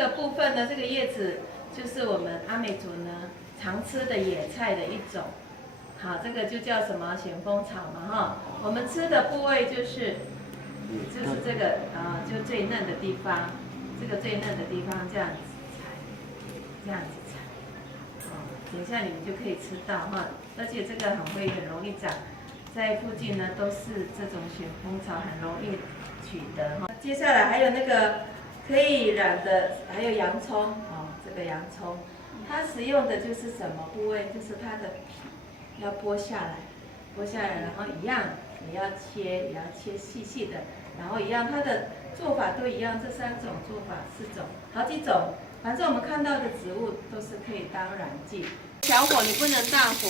个部分呢，这个叶子就是我们阿美族呢常吃的野菜的一种。好，这个就叫什么咸丰草嘛哈。我们吃的部位就是这个就最嫩的地方，这个最嫩的地方这样子采，这样子采。等一下你们就可以吃到哈，而且这个很容易长，在附近呢都是这种咸丰草很容易取得哈。接下来还有那个可以染的，还有洋葱哦，这个洋葱，它使用的就是什么部位？就是它的皮要剥下来，然后一样也要切细细的，然后一样它的做法都一样，这3种做法4种，好几种。反正我们看到的植物都是可以当染剂。小火你不能大火，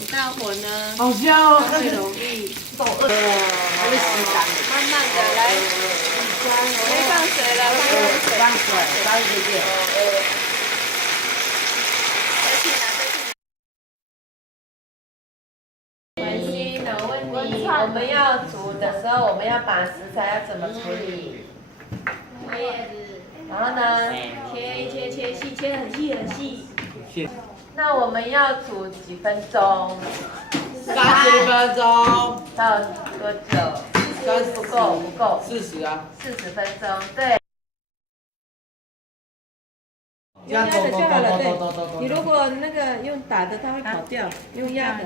你大火呢，好香哦，会容易够饿，还会吸干。慢慢的来，没放水了，放水，放一点。文心，我问你，我们要煮的时候，我们要把食材要怎么处理？然后呢，切细，切很细。那我们要煮几分钟30分钟。到多久？不够。40啊。40分钟，对。用压的就好了，对。你如果那个用打的，它会跑掉。用压的。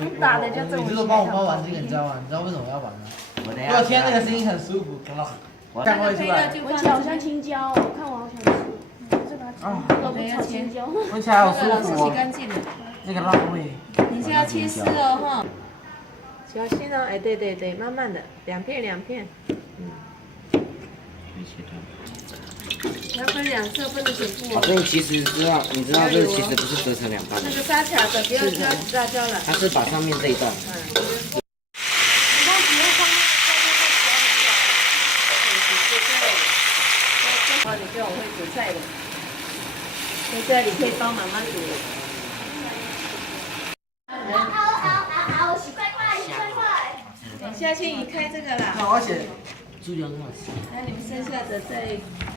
用打的就这么。你是说帮我玩这个，你知道吗？你知道为什么要玩吗？因为听那个声音很舒服，刚好。看会出来。闻起来好像青椒，我看我好想吃。这个老不炒青椒。闻起来好舒服洗干净了。这个辣味。你是要切丝哦哈。小心哦，哎，对，慢慢的，2片。要分2色，不能全部哦。所以其实你知道这其实不是折成2半。那个沙条的不要辣椒了。它是把上面这一段。哦，你比我会煮菜的，在这里可以帮妈妈煮。好，洗快！等一下先移开这个啦。那我写。猪油多少钱？那你们剩下的再。